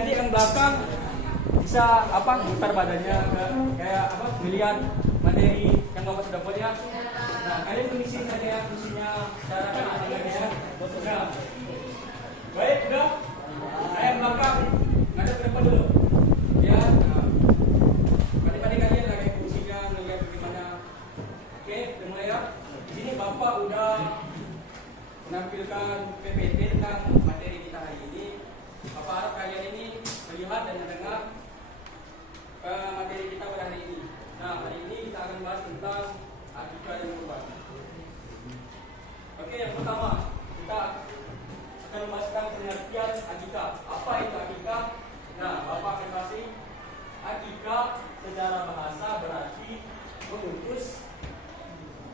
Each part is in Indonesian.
nanti yang belakang bisa putar badannya kayak melihat materi yang Bapak sudah buat ya. Nah, kalian mengisi saja ya fungsinya cara bisa. Nah, baik udah. Yang belakang ada berapa dulu? Ya. Nah, pada kalian lagi fungsinya melihat bagaimana. Oke, mulai ya. Di sini Bapak udah menampilkan PPT tentang materi kita hari ini. Bapak harap kalian ini melihat dan mendengar materi kita pada hari ini. Nah, hari ini kita akan bahas tentang akikah yang berubah. Oke, yang pertama kita akan membahaskan pengertian akikah. Apa itu akikah? Nah, Bapak akan bahas akikah secara bahasa berarti mengutus,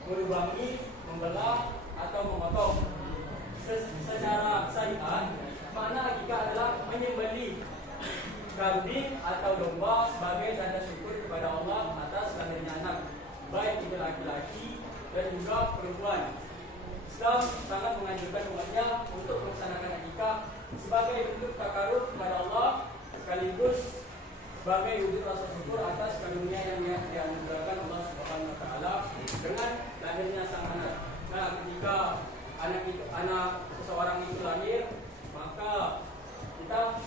melubangi, membelah atau memotong. Secara syariat, makna akikah adalah menyembelih kambing atau domba sebagai tanda syukur kepada Allah atas lahirnya anak, baik itu laki-laki dan juga perempuan. Islam sangat menganjurkan umatnya untuk melaksanakan akikah sebagai bentuk takarub kepada Allah sekaligus sebagai wujud rasa syukur atas karunia yang dianugerahkan Allah Subhanahu wa taala dengan lahirnya sang anak. Nah, ketika anak seseorang itu lahir, maka kita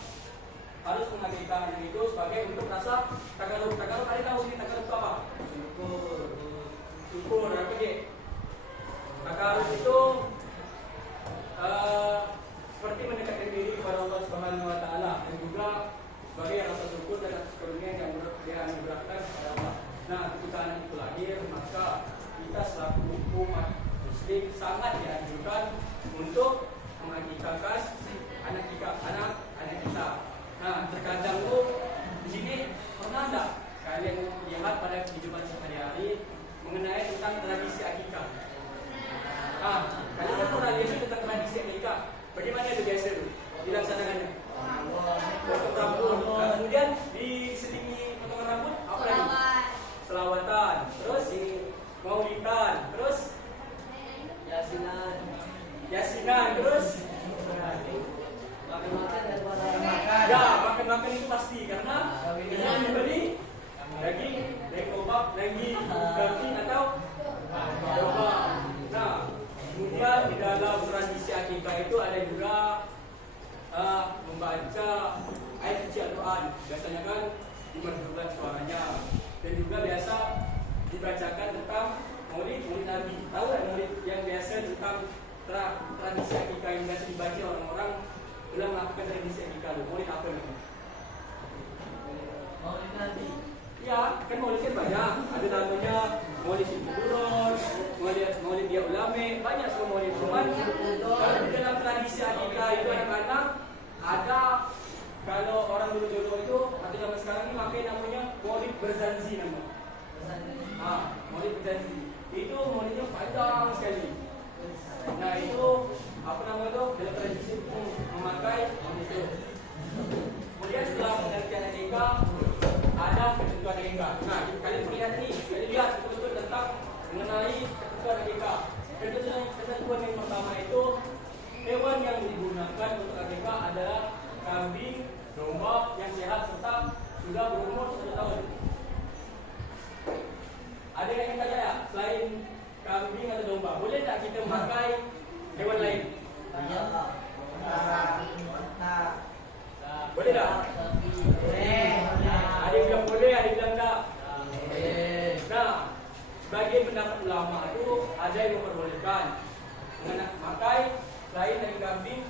harus mengakikah anak itu sebagai bentuk rasa takarub. Takarub, kalian tahu ini takarub itu apa? Syukur apa dia? Takarub itu seperti mendekatkan diri kepada Allah Subhanahu wa taala dan juga sebagai rasa syukur dan atas karunia yang dianugerahkan kepada Allah. Nah, ketika anak itu lahir, maka kita selaku umat muslim sangat dianjurkan untuk mengakikahkan anak kita. Nah, terkadang tuh di sini pernah enggak kalian lihat pada kehidupan sehari-hari mengenai tentang tradisi akikah? Kalian pernah lihat tentang tradisi akikah? Bagaimana itu biasa itu dilaksanakannya? Potong rambut. Kemudian diselingi potongan rambut apa lagi? Selawatan. Terus maulidan. Terus yasinan. Terus makan-makan dan makan. Ya, makan-makan itu pasti karena kita membeli daging kobab, daging kambing atau domba. Nah, kemudian di dalam tradisi akikah itu ada juga membaca ayat suci Al-Quran. Biasanya kan dimerdukan suaranya dan juga biasa dibacakan tentang maulid Nabi. Tahu kan maulid yang biasa tentang tradisi akikah yang biasa dibaca orang-orang dalam melakukan tradisi akikah. Maulid apa namanya? Maulid Nabi. Ya, kan maulid kan banyak. Ada namanya maulid Syukur, maulid dia ulame, banyak semua maulid. Cuman kalau di dalam tradisi akikah itu anak-anak ada, kalau orang dulu itu atau zaman sekarang ini pakai namanya maulid berzanzi nama. Maulid berzanzi. Itu maulidnya panjang sekali. Nah, itu apa namanya itu? Dalam tradisi memakai maulid itu. Kemudian setelah pengertian akikah ada ketentuan akikah. Nah, kalian melihat ini, kalian lihat betul-betul tentang mengenai ketentuan akikah. Ketentuan yang pertama itu hewan yang digunakan untuk akikah adalah kambing, domba yang sehat serta sudah berumur 1 tahun. Ada yang ingin tanya ya, selain kambing atau domba, boleh tak kita memakai hewan lain? Boleh tak? Ada yang bilang boleh, ada yang bilang tak. Nah, sebagai pendapat ulama itu ada yang memperbolehkan memakai selain dari kambing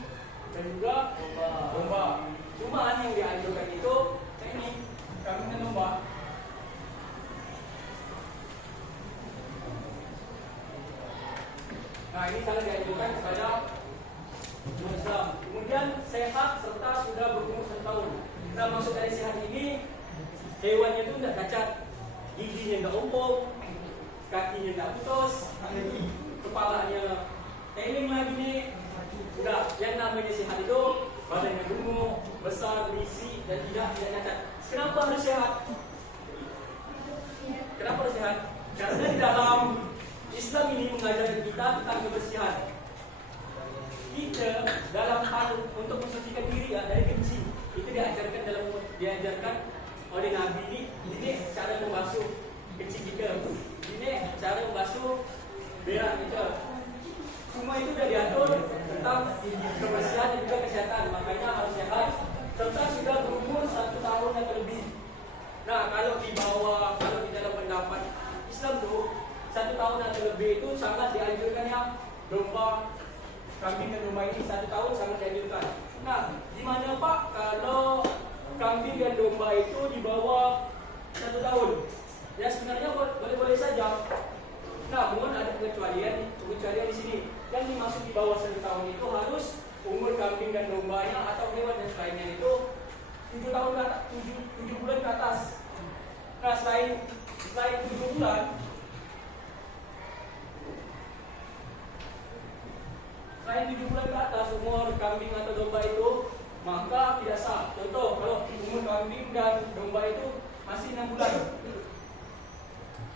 dan juga domba. Cuma yang dianjurkan itu ini kambing dan domba. Nah, ini sangat dianjurkan kepada Islam. Kemudian sehat serta sudah berumur 1 tahun. Nah, maksud dari sehat ini hewannya itu tidak cacat, giginya tidak ompong, kakinya tidak putus, kepalanya teling lagi nih. Enggak, yang namanya sehat itu badannya gemuk, besar, berisi dan tidak cacat. Kenapa harus sehat? Kenapa harus sehat? Karena di dalam Islam ini mengajarkan kita tentang kebersihan. Kita dalam hal untuk mensucikan diri dari kencing, kita itu diajarkan oleh Nabi ini cara membasuh kecil kita, ini cara membasuh berak kita. Semua itu sudah diatur tentang kebersihan dan juga kesehatan, makanya harus sehat serta sudah berumur 1 tahun atau lebih. Nah, kalau di dalam pendapat Islam tuh 1 tahun atau lebih itu sangat dianjurkan ya, domba, kambing dan domba ini 1 tahun sangat dianjurkan. Nah, gimana Pak kalau kambing dan domba itu di bawah 1 tahun? Ya sebenarnya boleh-boleh saja. Namun ada pengecualian di sini. Yang dimaksud di bawah 1 tahun itu harus umur kambing dan dombanya atau hewan dan lainnya itu 7 bulan ke atas. Nah, selain 7 bulan, selain 7 bulan ke atas umur kambing atau domba itu, maka tidak sah. Contoh, kalau umur kambing dan domba itu masih 6 bulan.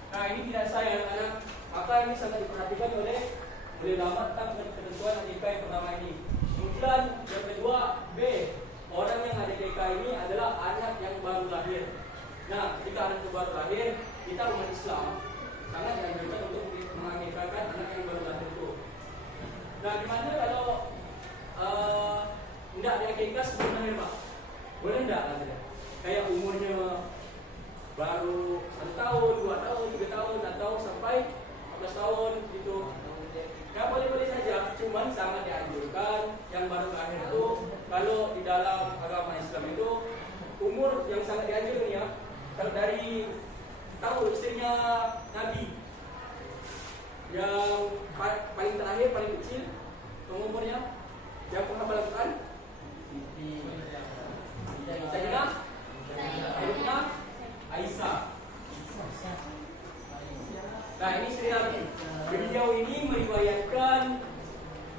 Nah, ini tidak sah ya anak-anak. Maka ini sangat diperhatikan oleh ulama tentang ketentuan akikah yang pertama ini. Kemudian yang kedua, B, orang yang ada akikah ini adalah anak yang baru lahir. Nah, ketika anak itu baru lahir, kita umat Islam sangat dianjurkan untuk mengakikahkan anak yang baru lahir itu. Nah, gimana kalau tidak diakikah sebelum lahir, Pak? Boleh tidak? Kayak umurnya baru 1 tahun, 2 tahun, 3 tahun, atau sampai 14 tahun gitu. Ya boleh-boleh saja, cuman sangat dianjurkan yang baru lahir itu, kalau di dalam agama Islam itu umur yang sangat dianjurkan ya. Kalau dari tahu istrinya Nabi yang paling terakhir, paling kecil umurnya, yang penghafal Al-Quran, Sayyidina Aisyah. Nah, ini istri Nabi. Beliau ini meriwayatkan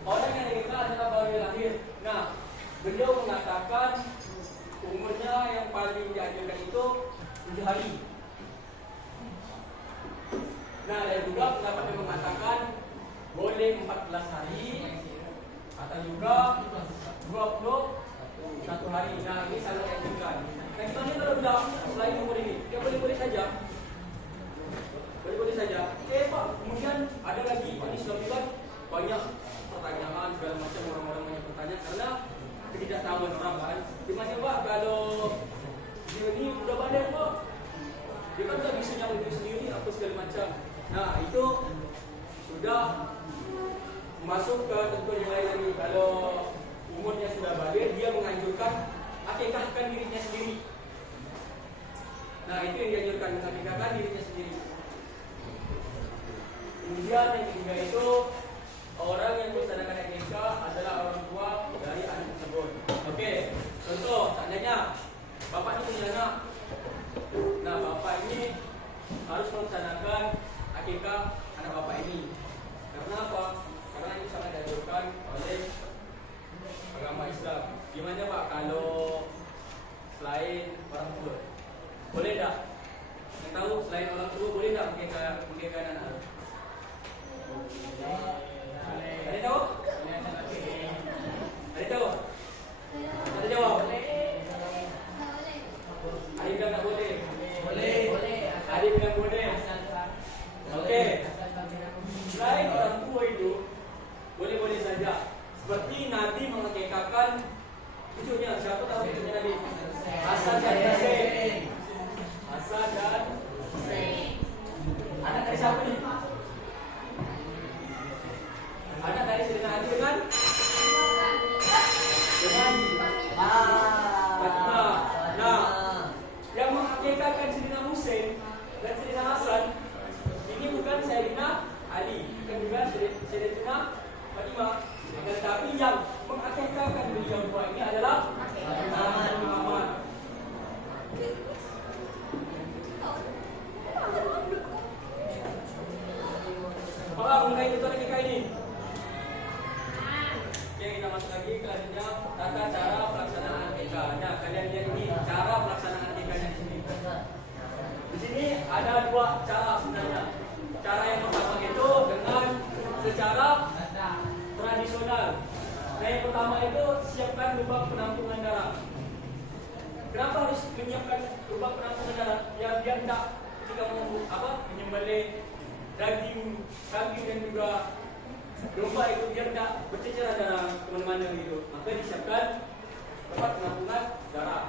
orang yang nikah adalah baru lahir. Nah, beliau mengatakan umurnya yang paling dianjurkan itu 7 hari. Nah, ada juga pendapat yang mengatakan boleh 14 hari atau juga 21 hari. Nah, ini sangat dianjurkan. Nah, gimana kalau bilang selain umur ini? Ya boleh-boleh saja. Boleh-boleh saja. Pak, kemudian ada lagi, ini sudah bilang banyak pertanyaan segala macam, orang-orang banyak bertanya karena ketidaktahuan orang kan. Gimana Pak kalau dia ini udah badan Pak? Dia kan tak bisa nyambung diri sendiri apa segala macam. Nah, itu sudah masuk ke tentuan yang lain lagi. Kalau umurnya sudah balik, dia menganjurkan akikahkan dirinya sendiri. Nah, itu yang dianjurkan, mengakikahkan dirinya sendiri. Kemudian yang ketiga itu, orang yang melaksanakan akikah adalah orang tua dari anak tersebut. Oke, contoh seandainya bapak ini punya anak. Nah, bapak ini harus melaksanakan akikah anak bapak ini. Karena apa? Karena itu sangat dianjurkan oleh agama Islam. Gimana Pak kalau selain orang tua? Boleh tak? Yang tahu selain orang tua boleh tak mengikahkan anak? Ada tahu? Ada tahu? Ada jawab? Ada bilang tak boleh? Boleh. Ada bilang boleh? Oke. Selain orang tua itu boleh-boleh saja. Seperti Nabi mengakikahkan cucunya. Siapa tahu cucunya Nabi? Hasan dan Husain. Hasan dan Husain. Anak dari siapa nih? Anak dari Sayyidina Ali dengan Fatimah. Nah, yang mengakikahkan Sayyidina Husain dan Sayyidina Hasan ini bukan Sayyidina Ali, bukan juga Sayyidina Fatimah. Tetapi yang mengakikahkan beliau dua ini adalah Muhammad. Apa mengenai itu akikah ini? Oke, kita masuk lagi ke selanjutnya, tata cara pelaksanaan akikah. Nah, kalian lihat ini cara pelaksanaan akikahnya di sini. Di sini ada 2 cara sebenarnya. Cara yang pertama itu dengan secara tradisional. Nah, yang pertama itu siapkan lubang penampungan darah. menyiapkan lubang penampungan darah yang biar tidak ketika menyembelih daging kambing dan juga domba itu biar tidak berceceran darah kemana-mana gitu. Maka disiapkan tempat penampungan darah.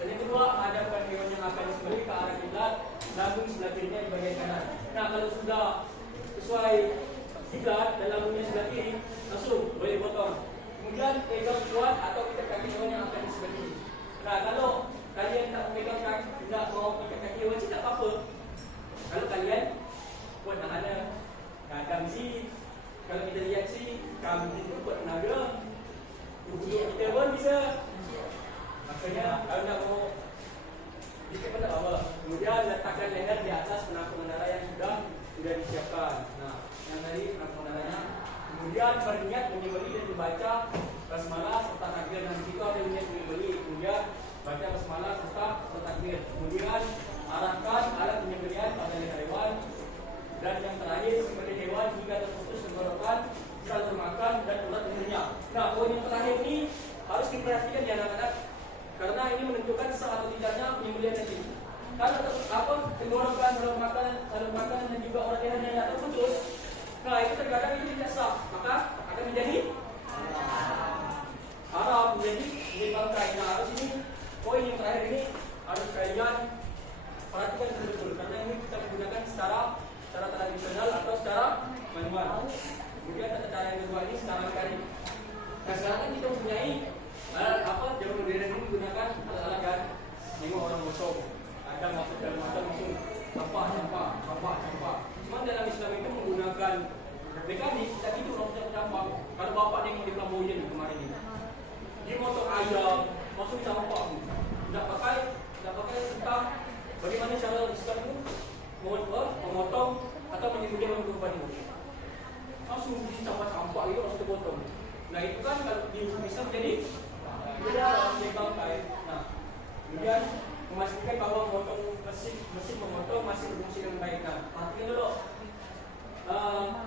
Dan yang kedua, hadapkan hewan yang akan disembelih ke arah kiblat, lambung sebelah kirinya di bagian kanan. Nah, kalau sudah sesuai kiblat dan lambungnya sebelah kiri, langsung boleh potong. Kemudian pegang kuat atau ikat kaki hewan yang akan disembelih. Nah, kalau kalian tak pegang kaki, tidak mau ikat kaki hewan, tidak apa-apa. Kalau kalian buat ada kadang sih, kalau kita lihat sih kambing itu buat tenaga, tubuh kita pun bisa. Makanya kalau nak mau ikat pun tak apa. Kemudian letakkan leher di atas penampungan darah yang sudah disiapkan. Nah, yang tadi penampungan darahnya. Kemudian berniat menyembelih dan membaca basmalah serta takbir. Dan jika ada niat menyembelih, kemudian baca basmalah serta takbir. Kemudian arahkan alat penyembelihan pada leher hewan. Dan yang terakhir, sembelih hewan jika terputus tenggorokan, saluran makan dan urat lehernya. Nah, poin yang terakhir ini harus diperhatikan ya anak-anak, karena ini menentukan sah atau tidaknya penyembelihan nanti. Kalau tenggorokan, saluran makan dan juga urat lehernya tidak terputus, nah itu terkadang itu tidak sah, maka akan menjadi haram, menjadi bangkai. Nah, harus ini poin yang terakhir ini harus kalian perhatikan betul-betul, karena ini kita menggunakan secara tradisional atau secara manual. Kemudian cara yang kedua ini secara mekanik. Nah, sekarang kan kita mempunyai zaman modern ini menggunakan alat-alat kan, nengok orang gosok, kadang masuk dalam mata langsung campak. Cuma dalam Islam itu menggunakan mekanik, kita itu langsung campak. Kalau bapak nengok di Flamboyan kemarin ini, dia motong ayam, langsung campak. Tidak pakai tentang bagaimana cara Islam itu memotong atau menyembelih hewan kurban itu. Langsung dicampak-campak itu langsung dipotong. Nah, itu kan kalau di hukum Islam jadi beda bangkai. Nah, kemudian memastikan bahwa mesin memotong masih berfungsi dengan baik. Nah, perhatikan dulu,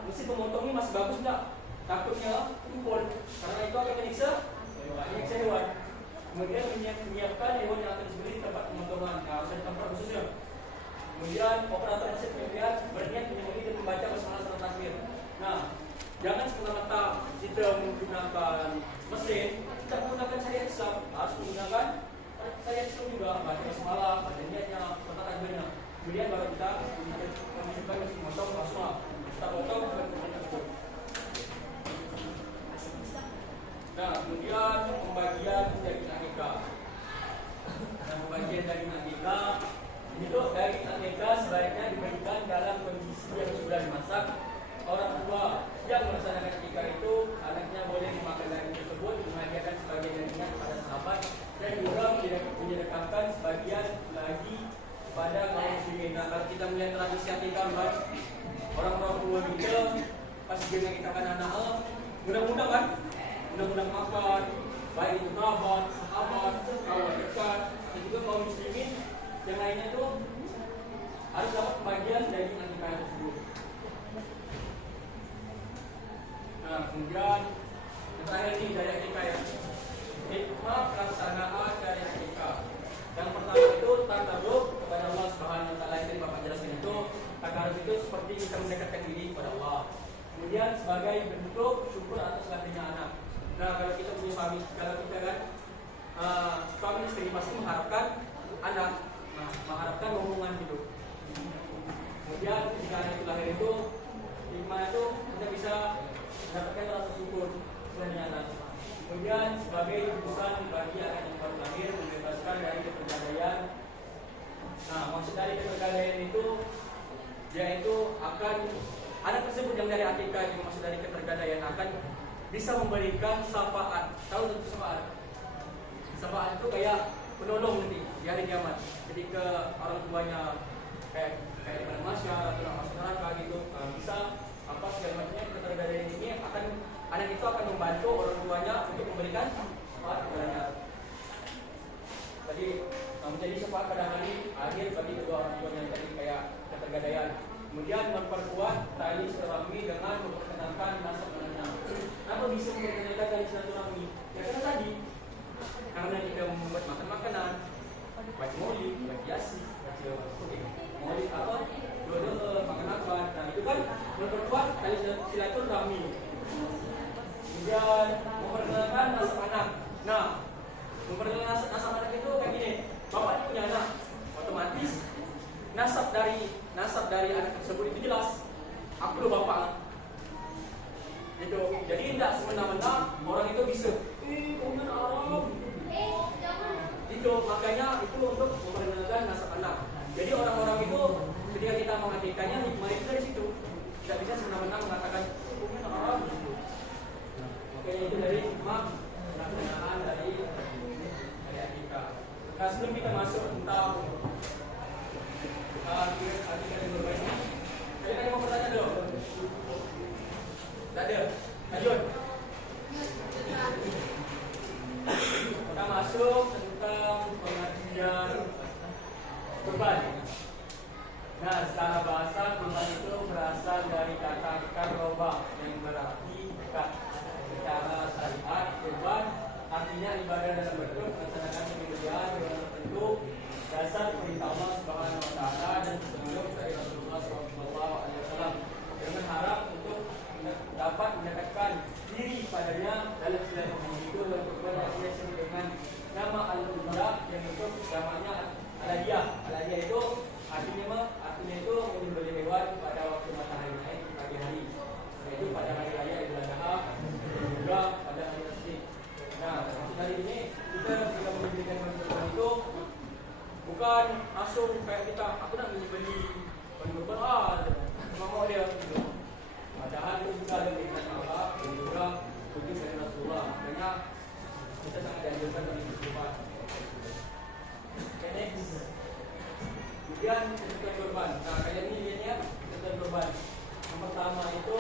mesin pemotong ini masih bagus tidak? Takutnya tumpul, karena itu akan menyiksa hewan. Kemudian menyiapkan hewan yang akan disembelih di tempat pemotongan. Nah, harus ada tempat khususnya. Kemudian operator mesin penyembelihan berniat menyembelih dan membaca basmalah serta takbir. Nah, jangan semata-mata kita menggunakan mesin, kita menggunakan syariat Islam, harus menggunakan syariat Islam juga, baca basmalah, baca niatnya, serta takbirnya. Kemudian baru kita menunjukkan mesin potong basmalah, kita potong dan kemudian tersebut. Nah, kemudian pembagian daging akikah. Nah, pembagian daging akikah itu daging akikah sebaiknya diberikan dalam kondisi yang sudah dimasak. Orang tua yang melaksanakan akikah itu, anaknya boleh memakan daging tersebut, menghadiahkan sebagian dagingnya kepada sahabat, dan juga menyedekahkan sebagian lagi kepada kaum muslimin. Nah, kalau kita melihat tradisi akikah, orang-orang tua kita pas dia mengikahkan anaknya, mudah-mudahan kan, mudah-mudahan makan, baik itu kerabat, sahabat, kawan dekat, dan juga kaum muslimin yang lainnya itu harus dapat pembagian daging akikah tersebut. Nah, kemudian yang terakhir ini dari akikah ya, hikmah pelaksanaan dari akikah. Yang pertama itu takarrub kepada Allah Subhanahu wa taala. Yang Bapak jelaskan itu, takarrub itu seperti kita mendekatkan diri kepada Allah. Kemudian sebagai bentuk syukur atas lahirnya anak. Nah, kalau kita punya suami, kalau kita kan suami istri pasti mengharapkan anak, mengharapkan hubungan hidup. Kemudian ketika anak itu lahir itu, hikmah itu kita bisa mendapatkan rasa syukur sebenarnya anak. Kemudian sebagai tebusan bagi anak yang baru lahir, membebaskan dari ketergadaian. Nah, maksud dari ketergadaian itu, yaitu akan anak tersebut yang dari akikah itu, maksud dari ketergadaian akan bisa memberikan syafaat. Tahu tentu syafaat? Syafaat itu kayak penolong nanti di hari kiamat. Ketika orang tuanya kayak di mana masyarakat atau masuk neraka gitu, bisa apa segala macamnya, ketergadaian ini akan anak itu akan membantu orang tuanya untuk memberikan syafaat kepadanya. Tadi menjadi syafaat pada hari akhir bagi kedua orang tuanya tadi kayak ketergadaian. Kemudian memperkuat tali silaturahmi dengan memperkenalkan nasab anaknya. Kenapa bisa memperkenalkan tali silaturahmi? Ya karena tadi, karena kita membuat makan makanan, baik dari nasab dari anak tersebut itu jelas, aku loh bapak. Gitu. Jadi tidak semena-mena orang itu bisa, kamu Arab. Itu makanya itu untuk memperkenalkan nasab anak. Jadi orang-orang itu ketika kita mengatakannya hikmah itu dari situ. Tidak bisa semena-mena mengatakan kamu Arab. Makanya itu dari hikmah pelaksanaan dari akikah. Nah, sebelum kita masuk tentang akikah yang berbanyak, ada mau bertanya dulu? Tidak ada. Lanjut. Kita masuk tentang pengertian kurban. Nah, secara bahasa kurban itu berasal dari kata qarraba yang berarti dekat. Secara syariat kurban artinya ibadah dalam bentuk melaksanakan penyembelihan dengan tertentu dasar perintah Allah Subhanahu wa taala dan sebelum dari Rasulullah SAW dengan harap untuk dapat mendekatkan diri padanya dalam silaturahmi itu dan kurban artinya disebut dengan nama al-qurban yang itu namanya al-adiyah. Al-adiyah itu artinya itu menyembelih hewan pada waktu matahari naik di pagi hari, yaitu pada hari raya Idul Adha dan juga pada hari Tasrik. Nah, maksud dari ini kita bila menyembelihkan hewan kurban itu bukan langsung kayak kita, aku nak menyembelih hewan kurban, mau dia gitu. Padahal itu juga ada perintah Allah dan juga wujud dari Rasulullah. Makanya kita sangat dianjurkan untuk kurban. Okay, next. Kemudian ketentuan kurban. Nah, kayak ini lihatnya ketentuan kurban. Yang pertama itu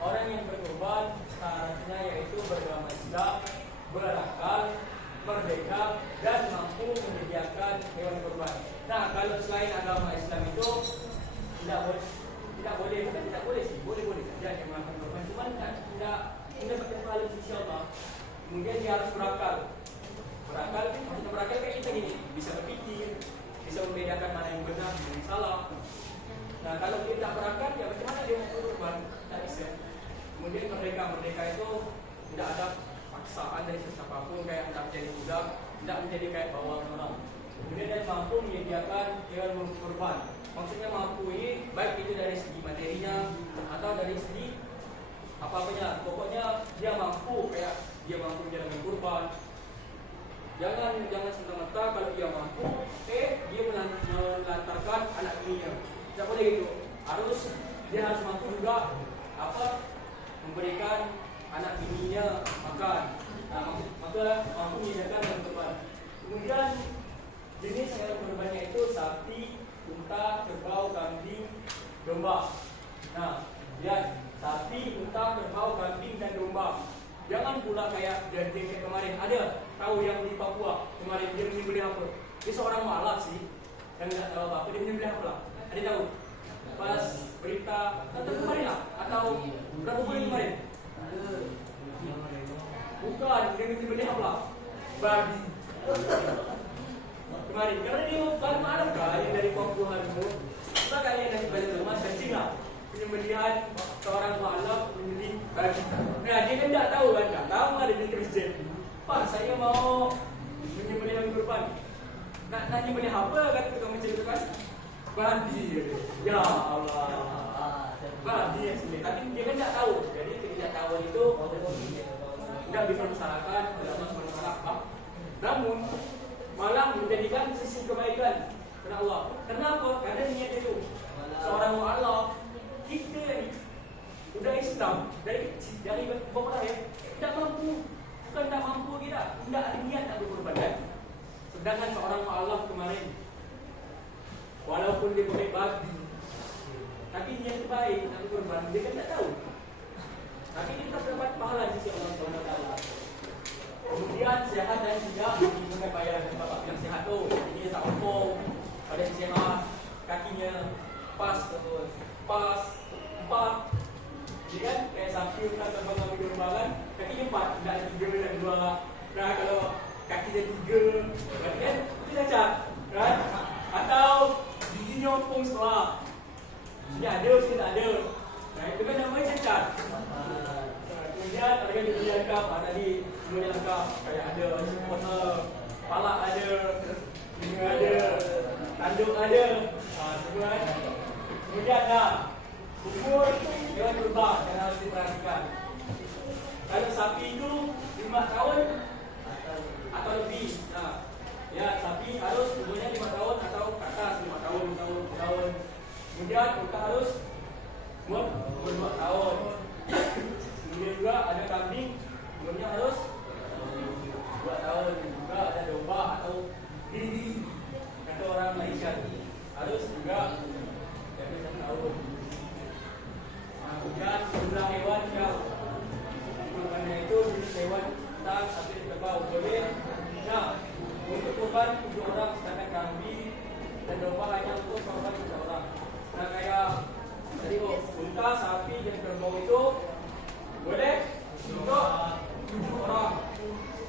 orang yang berkurban syaratnya yaitu beragama Islam, berakal, merdeka dan mampu menyediakan hewan kurban. Nah, kalau selain agama Islam itu tidak boleh sih, boleh saja yang makan kurban, cuma tidak dapat pahala insyaallah. Kemudian dia harus berakal. Maksudnya berakal kayak kita gini, bisa berpikir, bisa membedakan mana yang benar dan yang salah. Nah, kalau dia tidak berakal, ya macam mana dia mau kurban? Tidak bisa. Kemudian merdeka itu tidak ada paksaan dari siapapun kayak tidak menjadi budak, tidak menjadi kayak bawaan orang. Kemudian dia mampu menyediakan hewan kurban. Maksudnya mampu ini baik itu dari segi materinya atau dari segi apa-apanya. Pokoknya dia mampu kayak dia mampu menjalankan kurban. Jangan semata-mata kalau dia mampu, dia melantarkan anak bininya. Tidak boleh gitu. Dia harus mampu juga memberikan anak bininya makan. Nah, maka mampu menyediakan hewan kurban. Kemudian jenis hewan kurbannya itu sapi, unta, kerbau, kambing, domba. Nah, lihat sapi, unta, kerbau, kambing dan domba. Jangan pula kayak jadian kayak kemarin. Ada tahu yang di Papua kemarin dia menyembelih apa? Dia seorang mualaf sih, yang tidak tahu apa. Dia menyembelih apa lah? Ada tahu? Pas berita atau kemarin lah? Atau berapa bulan kemarin? Bukan, dia menyembelih apa? Babi. Kemarin, karena dia baru mualaf kan, yang dari Papua itu. Kita kalian dari Bali Lemas dan Cina penyembelihan seorang mualaf menyembelih babi. Nah, dia kan tidak tahu kan, tak tahu ada di Kristen. Pak, saya mau menyembelih hewan kurban. Nak menyembelih apa? Kata tukang mencari kan? Babi. Ya Allah. Babi yang sendiri. Tapi dia kan tidak tahu. Jadi ketidaktahuan itu tidak dipermasalahkan dalam masalah. Namun malah menjadikan sisi kebaikan kepada Allah. Kenapa? Karena niat itu. Seorang mualaf kita ni udah Islam dari kecil, dari bapa ya, tidak mampu, bukan tak mampu kita, tidak ada niat nak berkorban kan. Sedangkan seorang mualaf kemarin, walaupun dia boleh babi, tapi niat baik nak berkorban, dia kan tak tahu. Tapi kita dapat pahala di sisi Allah Subhanahu Wa Taala. Kemudian sehat dan tidak menggunakan bayaran bapak yang sehat tu, ini tak ompong, pada sehat, kakinya pas terus, pas, empat. Jadi kan kayak sapi kita terbang ambil gembangan, kakinya empat, tidak ada tiga, tidak dua. Nah kalau kaki dia tiga, berarti kan itu cacat, kan? Atau giginya ompong setelah, sini ada, sini tak ada. Nah itu kan namanya cacat. Kemudian ada yang dibeli lengkap, tadi semuanya lengkap, kayak ada supporter, palak ada, telinga ada, tanduk ada. semua kan? Kemudian umur hewan kurban yang harus diperhatikan. Kalau sapi itu 5 tahun atau lebih. Ya, sapi harus umurnya 5 tahun atau ke atas, 5 tahun. Kemudian unta harus umur 2 tahun. Kemudian juga ada kambing, umurnya harus 2 tahun. Juga ada domba atau biri, kata orang Malaysia, harus juga 1 tahun. Kemudian jumlah hewan yang kurbannya itu jenis hewan tak sampai kerbau boleh. Untuk kurban 7 orang, sedangkan kambing dan domba hanya untuk kurban 3 orang. Kayak tadi unta, sapi dan kerbau itu boleh untuk 7 orang.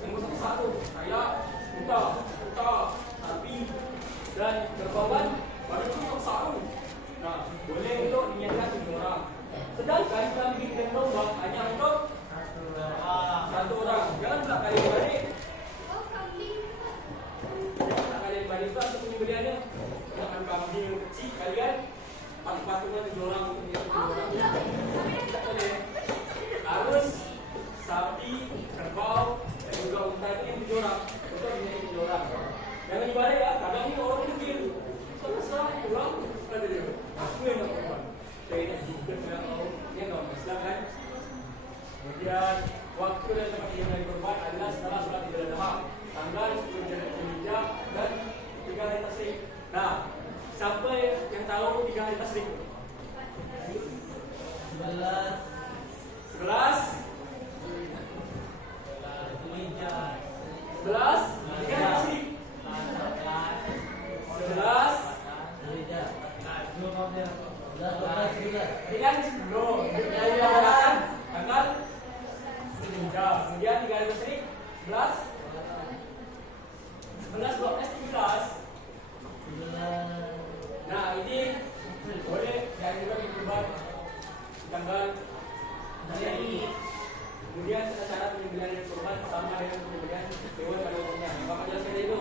Yang satu kayak unta, sapi dan kerbau kan baru untuk 1. Boleh untuk dinyatakan 7 orang. Sedangkan kambing dan domba hanya untuk 1 orang. Jangan pula kalian balik. Kalian balik itu untuk penyembelihannya. Jangan kambing kecil kalian patung-patungnya 7 orang untuk dia 7 orang. Tidak boleh. Harus sapi, kerbau dan juga unta itu yang 7 orang. Untuk dia 7 orang. Jangan dibalik ya. Kadang ini orang kecil. Selesai pulang ada dia. Aku yang nak kurban. Saya juga tidak tahu. Dia tak Islam kan. Kemudian waktu dan tempat yang kurban adalah setelah sholat Idul Adha, tanggal 10 Zulhijjah dan 3 hari tasyrik. Siapa yang tahu 3 hari tasyrik? 11 Zulhijjah. 11 3 hari tasyrik. 11 Zulhijjah. Ini kan belum. Dari awal tanggal Zulhijjah. Kemudian 3 hari tasyrik 11 12 13. Ini boleh yang juga dikurban di tanggal hari ini. Kemudian cara penyembelihan dan kurban sama dengan penyembelihan hewan pada umumnya. Bapak jelaskan itu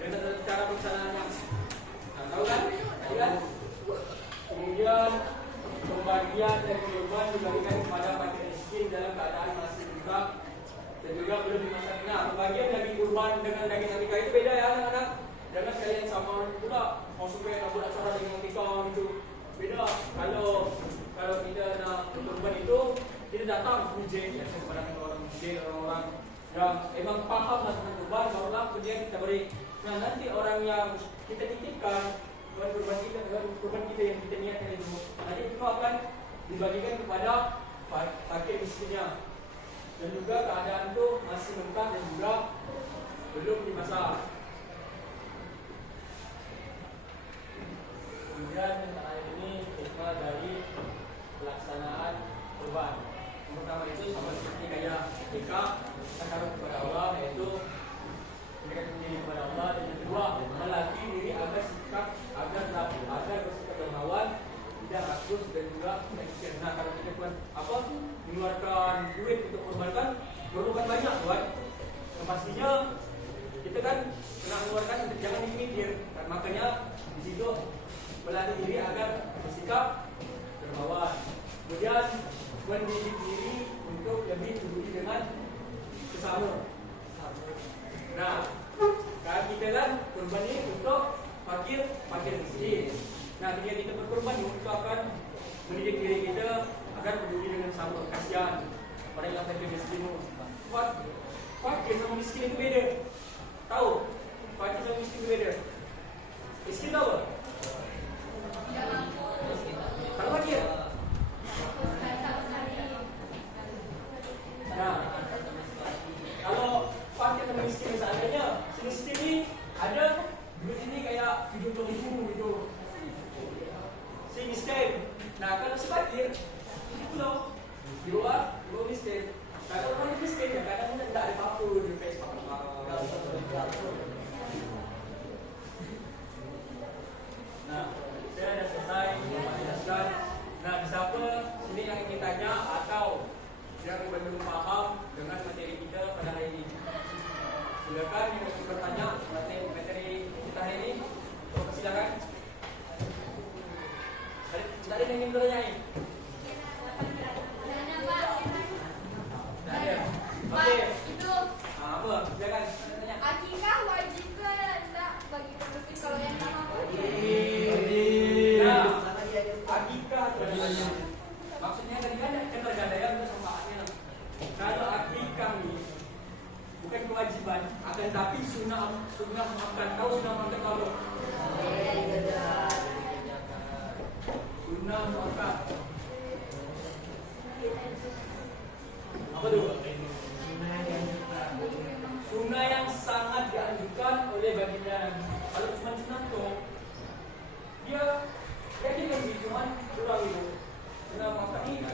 dengan cara perencanaannya. Tahu kan? Kemudian pembagian dari kurban dibagikan kepada fakir miskin dalam keadaan masih buta dan juga belum dimasak. Pembagian daging kurban dengan daging akikah itu beda ya anak-anak. Jangan sekalian sama pula mau supaya nak buat acara dengan akikah itu beda. Kalau kita nak kurban itu kita datang ujian ya kepada orang miskin, orang-orang yang emang paham tentang kurban, barulah kemudian kita beri. Nanti orang yang kita titipkan kurban kita yang kita niatkan itu, nanti itu akan dibagikan kepada fakir miskinnya. Dan juga keadaan itu masih mentah dan juga belum dimasak. Kemudian yang terakhir ini hikmah dari pelaksanaan kurban. Yang pertama itu sama seperti kayak ketika takarub kepada Allah, yaitu mendekatkan diri kepada Allah. Dan yang kedua, melatih diri agar bersikap dermawan, tidak rakus dan juga efisien. Kalau kita mengeluarkan duit untuk kurbankan, memerlukan banyak kan. Pastinya kita kan kena mengeluarkan untuk jangan mikir. Makanya di situ melatih diri agar bersikap dermawan. Kemudian mendidik diri untuk lebih peduli dengan sesama. Kalau kita kan kurban ini untuk fakir miskin. Ketika kita berkurban, kita akan mendidik diri kita agar peduli dengan sesama, kasihan pada yang fakir miskin. Fakir sama miskin itu beda. Tahu? Fakir sama miskin itu beda. Miskin tahu? Kalau fakir? Kalau fakir sama miskin seandainya si miskin ini ada duit ini kayak 70.000 gitu. Si miskin. Kalau si fakir itu loh di luar miskin. Kalau orang miskin ya kadang tidak ada apa-apa di Facebook. Saya dah selesai menjelaskan. Siapa sini yang ingin tanya atau yang belum paham dengan materi kita pada hari ini? Silakan yang ingin bertanya materi kita hari ini. Silakan. ingin bertanya? Oke. Itu Apa? Jangan tanya. akikah wajib ke enggak bagi pemuslim kalau yang sama Nah, akikah tujuannya. Maksudnya kan ketergadaian itu sampaannya. Kalau akikah ini bukan kewajiban, akan tapi sunnah makan. Tahu sunnah makan apa? Sunnah makan. Apa tuh? Sunnah yang sangat dianjurkan oleh baginda Nabi. Kalau cuma sunnah tuh, dia kan cuma kurang itu. Sunnah makan ini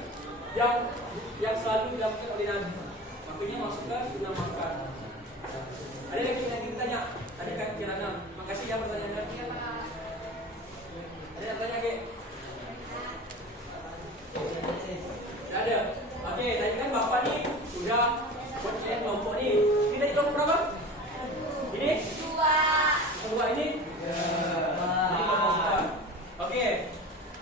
yang selalu dilakukan oleh Nabi. Makanya masukkan sunnah makan. Ada lagi yang kita tanya? Ada kan kirana? Makasih ya pertanyaannya. Ada yang tanya ke? Tidak ada. Oke, tadi kan Bapak nih sudah buat saya kelompok nih. Ini tadi kelompok berapa? Ini? Dua ini? Ini kelompok 4. Oke.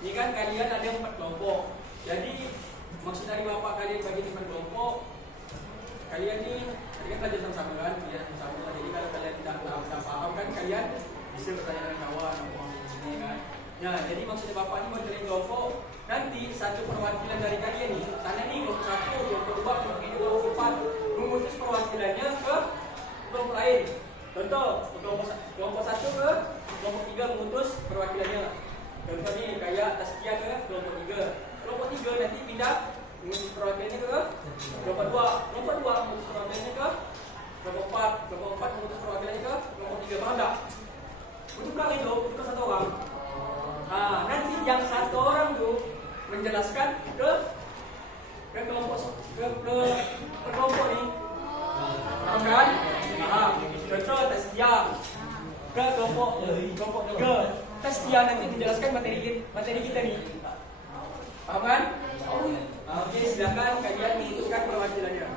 Ini kan kalian ada 4 kelompok. Jadi maksud dari Bapak kalian bagi 4 kelompok. Kalian nih tadi kan belajar sama-sama kan? Kalian sama. Jadi kalau kalian tidak paham kan kalian bisa bertanya dengan kawan ini kan. Nah, jadi maksudnya Bapak ini mau jadi kelompok. Nanti satu perwakilan dari kalian nih, sana nih kelompok 1, kelompok 2, kelompok 4 mengutus perwakilannya ke kelompok lain. Contoh, kelompok 1 ke kelompok 3 mengutus perwakilannya. Contoh nih kayak Taskia ke kelompok 3. Kelompok 3 nanti pindah mengutus perwakilannya ke kelompok 2. Kelompok 2 mengutus perwakilannya ke kelompok 4. Kelompok 4 mengutus perwakilannya ke kelompok 3. Paham tak? Untuk kali itu, untuk satu orang. Nah, nanti yang satu orang tuh menjelaskan ke kelompok kelompok nih. Paham kan? Paham. Contoh Taskia ke kelompok 3. Taskia nanti menjelaskan materi kita nih. Paham kan? Oke, silakan kalian memutuskan perwakilannya.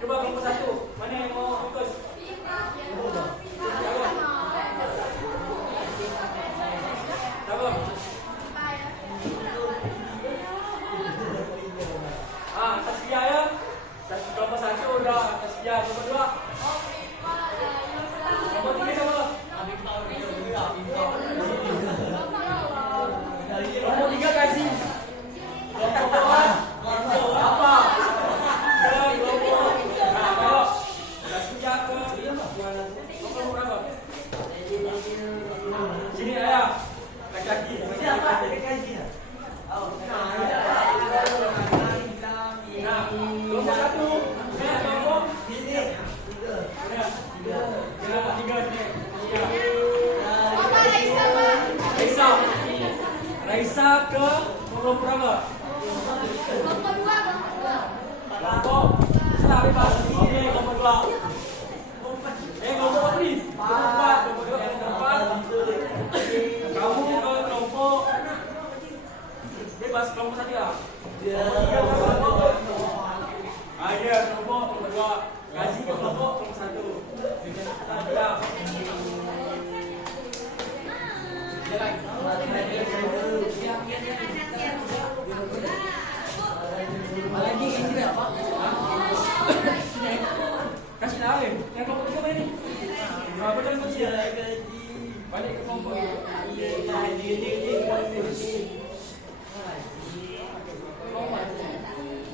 Coba kelompok 1, mana yang mau ikut? Taskia ya. Kelompok 1 udah Taskia. Kelompok 2. Kelompok 3 siapa? Kelompok 3 kasih. Kelompok 4 apa? Kelompok. Nah, kalau Taskia ke kelompok berapa? Sini ayah. Laki-laki. Siapa? Laki-laki. Nah, kelompok 1, kelompok ini. Kelompok 3 ni. Raisa ke kelompok berapa? Kelompok 2. Kelompok. Setelah bebas. Oke, kelompok 2. Kelompok 3. Kelompok 4. Kamu ke kelompok bebas, kelompok 1 ya? Kelompok 3 iya, kelompok 2. Kasih ke kelompok 1. Ya. Jalan. Lagi ini apa? Kasih tahu ya. Yang kelompok 3 mana ni? Apa tadi kunci? Balik ke kelompok.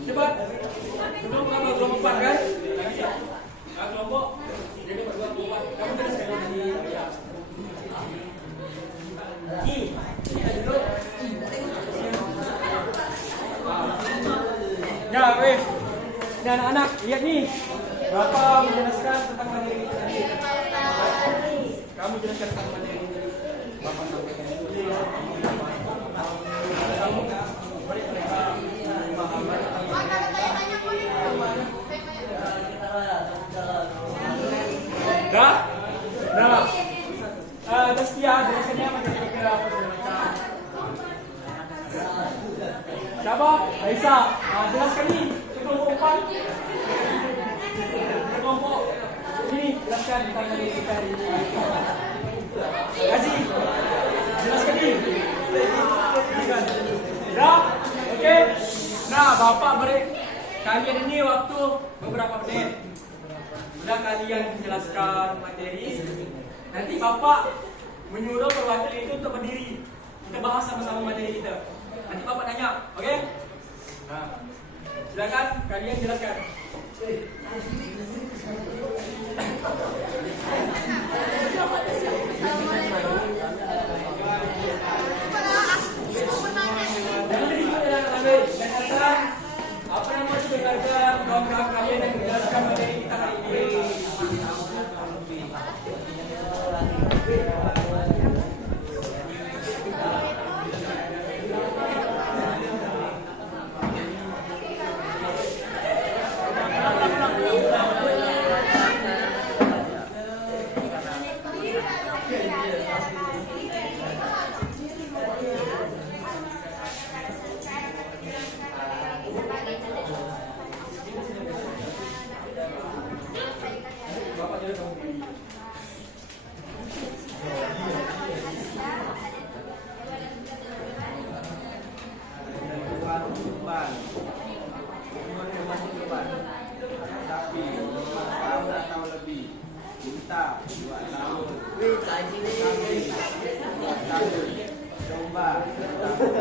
Cepat. Sebelum berapa? Kelompok 4 kan? Lagi. Kelompok. Jadi berdua kelompok 4. Kamu tadi sekali lagi. Kita dulu. Ya, weh. Ini anak-anak, lihat nih. Bapak menjelaskan tentang materi ini tadi. Kamu jelaskan tentang materi ini tadi. Bapak sampaikan dulu. Kamu beri mereka pemahaman. Dah? Dah. Taskia, jelaskannya materi kita apa segala macam. Siapa? Raisa. Jelaskan nih. Kelompok 4. Kelompok ini jelaskan tentang materi kita hari ini. Kasih. Jelaskan nih. Jelaskan. Dah. Oke. Nah, Bapak beri kalian ini waktu beberapa menit. Sudah kalian menjelaskan materi. Nanti Bapak menyuruh perwakilan itu untuk berdiri. Kita bahas sama-sama materi kita. Nanti Bapak tanya, oke? Nah, silakan kalian jelaskan. Apa nama sebenarnya kawan-kawan kalian yang menjelaskan materi kita hari ini? Tapi 5 tahun atau lebih, unta 2 tahun, kambing 2 tahun, domba 2 tahun.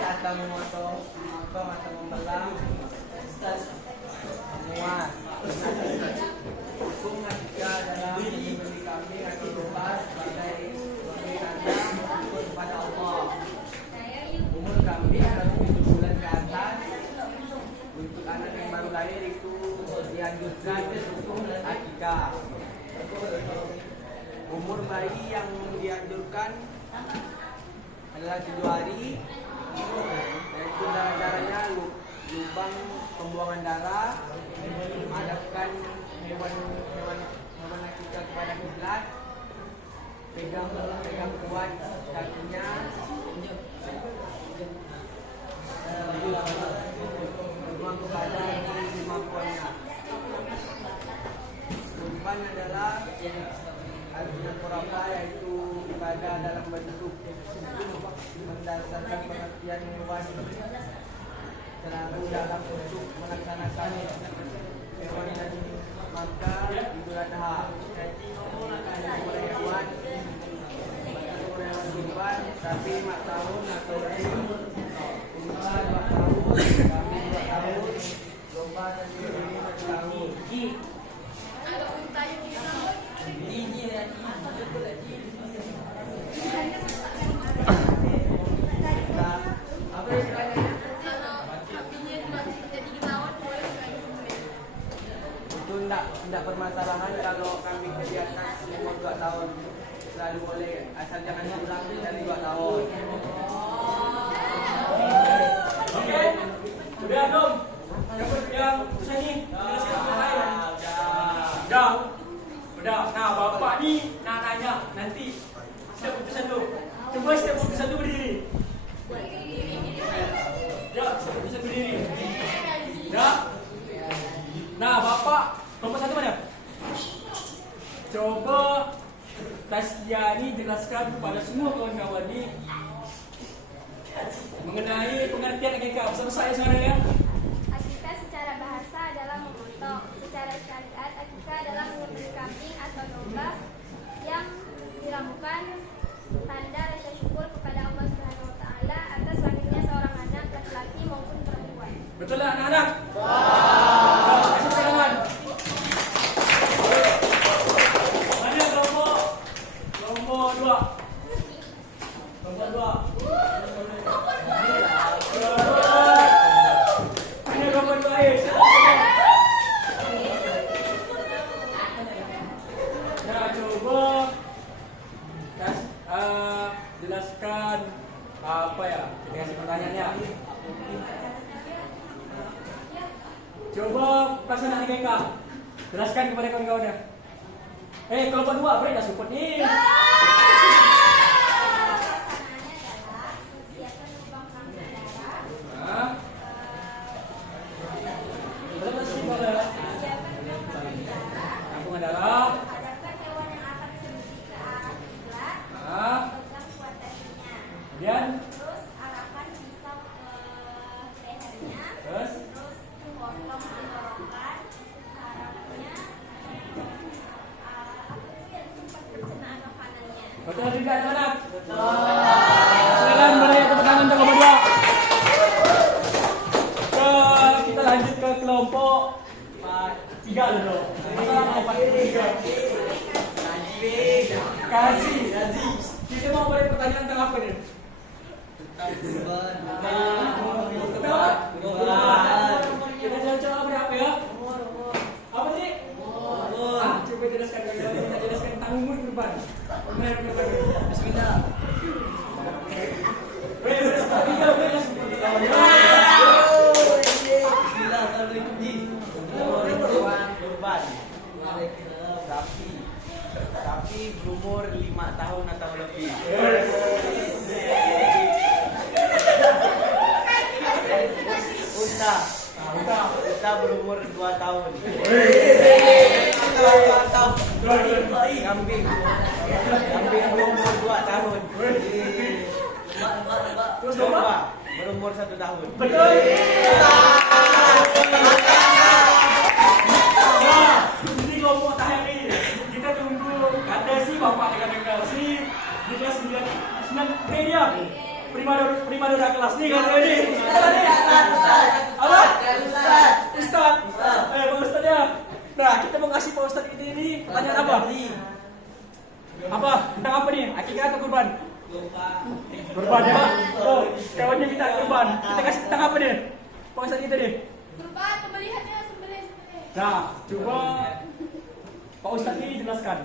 Atau memotong, atau membelah semua. Hukum jika dalam membeli kambing atau domba sebagai tanda bersyukur kepada Allah. Umur kambing harus 7 bulan ke atas. Untuk anak yang baru lahir itu dianjurkan hukum akikah. Umur bayi yang dianjurkan adalah 7 hari. Yaitu caranya lubang pembuangan darah, menghadapkan hewan akikah kepada kiblat, pegang kuat kakinya, berdoa kepada yang kemampuannya. Kurban adalah artinya korban, yaitu ibadah dalam bentuk berdasarkan pengertian hewan selalu dalam untuk melaksanakan hewan dan maka Idul Adha. Umur hewan kurban tapi 5 tahun atau lebih, unta 2 tahun, kambing 2 tahun, domba dan kambing 1 tahun. Kalau unta yang Apa istilahnya? Itu tidak permasalahan kalau kambing di atas umur 2 tahun, selalu boleh, asal jangan kurang dari 2 tahun. Oke. Udah dong. Yang susah nih. Udah. Nah, Bapak nih nak nanya nanti setiap putusan tu. Coba setiap putusan tu berdiri. Ya, setiap putusan berdiri. Ya. Nah, Bapak kelompok 1 mana? Coba Tasya ini jelaskan kepada semua kawan-kawan ini mengenai pengertian akikah. Bersama saya sebenarnya. akikah secara bahasa adalah memotong, secara syariat akikah adalah menyembelih kambing atau domba yang dilakukan tanda rasa syukur kepada Allah Subhanahu wa taala atas lahirnya seorang anak laki-laki maupun perempuan. Betul tak anak-anak? Wow. Kasih tangan. Mana kelompok 2? Kelompok 2. Mana kelompok 2 air? Coba pelaksanaan IKK. Jelaskan kepada kawan-kawannya. Kelompok 2, boleh tak support nih? Pelaksanaannya adalah mempersiapkan lubang kambing darah. Hah? Berapa sih kalau Persiapkan lubang kambing darah. kampungan darah? Hadapkan hewan yang akan sembunyi ke arah kiblat. Hah? Pegang kuat dahinya. Kemudian Terus arahkan pisau ke lehernya. terus Terus potong tenggorokan sarafnya. Apa itu yang sempat pencernaan makanannya. betul tidak anak? Silakan beri tepuk tangan untuk kelompok 2. Kita lanjut ke kelompok 3 dulu. Masalah kelompok 3. Kasih. Kita mau beri pertanyaan tentang apa nih? Kita jawab apa ya? Apa sih? Coba jelaskan. Kita jelaskan tentang umur kurban. Bismillah. Kurban sapi berumur 5 tahun atau lebih. Unta berumur 2 tahun. Kambing berumur 2 tahun. Terus domba? Berumur 1 tahun. Betul. Nah, ini kelompok tahap ini. Kita tunggu kata si bapak dengan si di kelas 9 dia. Prima dona kelas nih kalau ini. Apa? Ustaz. Pak Ustaz ya. Nah, kita mau ngasih Pak Ustaz ini pertanyaan apa? Apa? Tentang apa nih? Akikah atau kurban? Kurban ya. Oh, kawannya kita kurban. Kita kasih tentang apa nih? Pak Ustaz kita nih. Kurban pembeliannya sembelih. Nah, coba Pak Ustaz ini jelaskan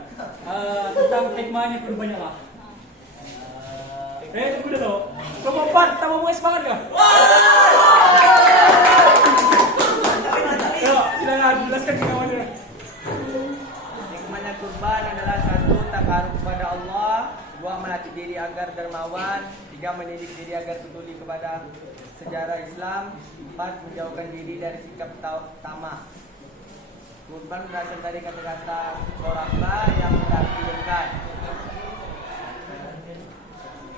tentang hikmahnya kurbannya lah. Tunggu dulu. Kelompok 4, kita mau semangat nggak? Ya, silakan jelaskan ke kawannya. Hikmahnya kurban adalah 1. Takarub kepada Allah, 2. Melatih diri agar dermawan, 3. Mendidik diri agar peduli kepada sejarah Islam, 4. Menjauhkan diri dari sikap tamak. Kurban berasal dari kata-kata soraka yang berarti dekat.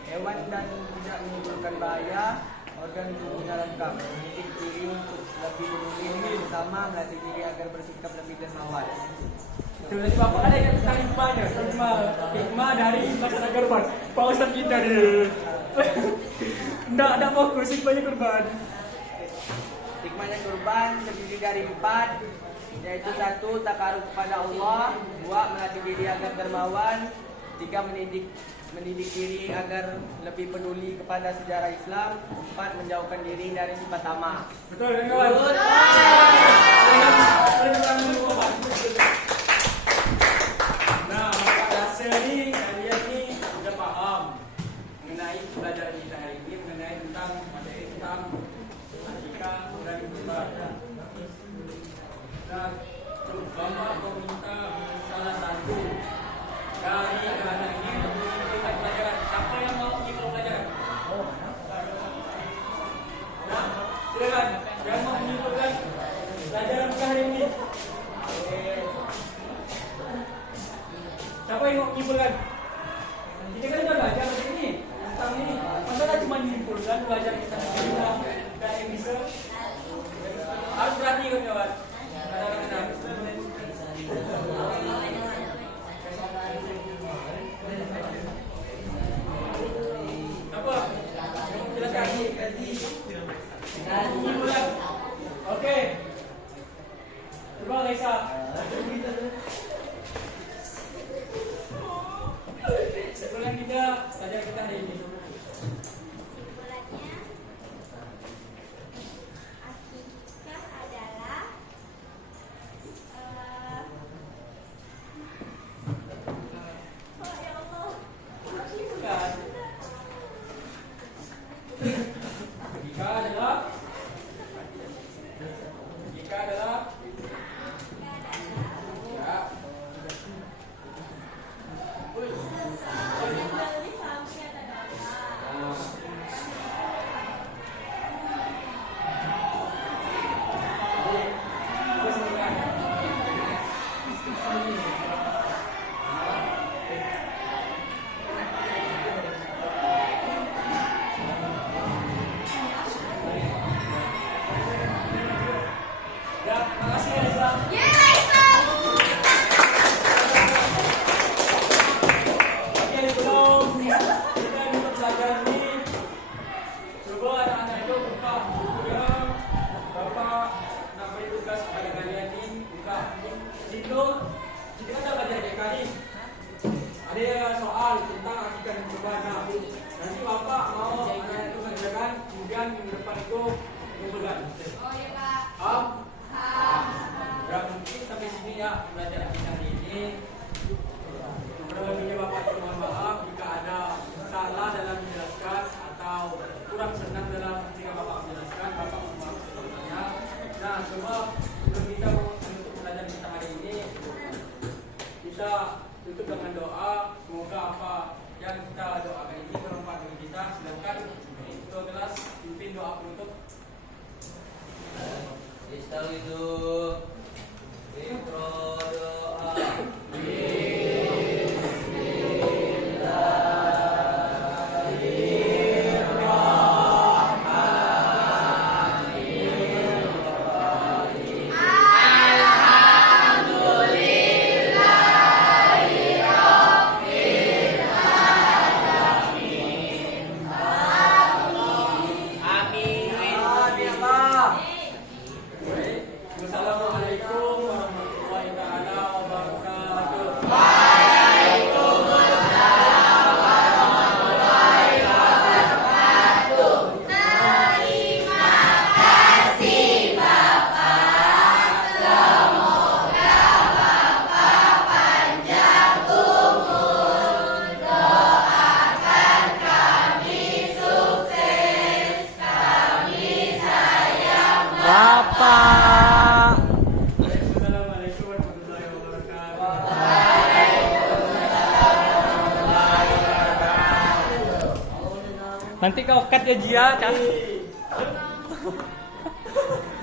Hewan dan tidak menimbulkan bahaya, organ tubuhnya lengkap, mendidik diri untuk lebih peduli bersama, melatih diri agar bersikap lebih dermawan. Jadi Bapak ada yang tentang hikmahnya, hikmah dari melaksanakan kurban. Pak Ustaz kita nih. Nggak fokus hikmahnya kurban. Hikmahnya kurban terdiri dari 4, yaitu 1. Takarub kepada Allah, 2. Melatih diri agar dermawan, 3. Mendidik diri agar lebih peduli kepada sejarah Islam, 4. Menjauhkan diri dari sifat tamak. Betul kan kawan? Nah, maka hasil ini kalian ini sudah paham mengenai pelajaran kita hari ini, mengenai tentang materi tentang akikah dan kurban. Nah, Bapak meminta salah satu dari anak-anak ini untuk mengikuti pelajaran. Siapa yang mau mengikuti pelajaran? Nah, silakan. Yang mau mengikuti pelajaran kita hari ini? Siapa yang mau menyimpulkan? Kita kan udah belajar hari ini tentang ini. Masa nggak cuma menyimpulkan belajar kita hari ini? Nggak yang bisa. Harus berani kan kawan. Kadang-kadang. Apa? Silakan. Menyimpulkan. Oke. Coba Lisa. Sebelum kita belajar kita hari ini. Kesimpulannya, akikah adalah oh ya Allah. Bukan. Jika adalah pembelajaran kita hari ini. Sebelumnya Bapak Ibu mohon maaf jika ada salah dalam menjelaskan atau kurang senang dalam ketika Bapak menjelaskan, Bapak mohon maaf sebelumnya. Nah, coba sebelum kita menutup pembelajaran kita hari ini, kita tutup dengan doa. Semoga apa yang kita doakan ini bermanfaat bagi kita. Silakan ketua kelas pimpin doa penutup. Istawidu Ikro doa. Wassalamualaikum warahmatullahi taala wabarakatuh. Bapak. Assalamualaikum warahmatullahi wabarakatuh. Nanti kau cut ya Jia, Cak. Hey.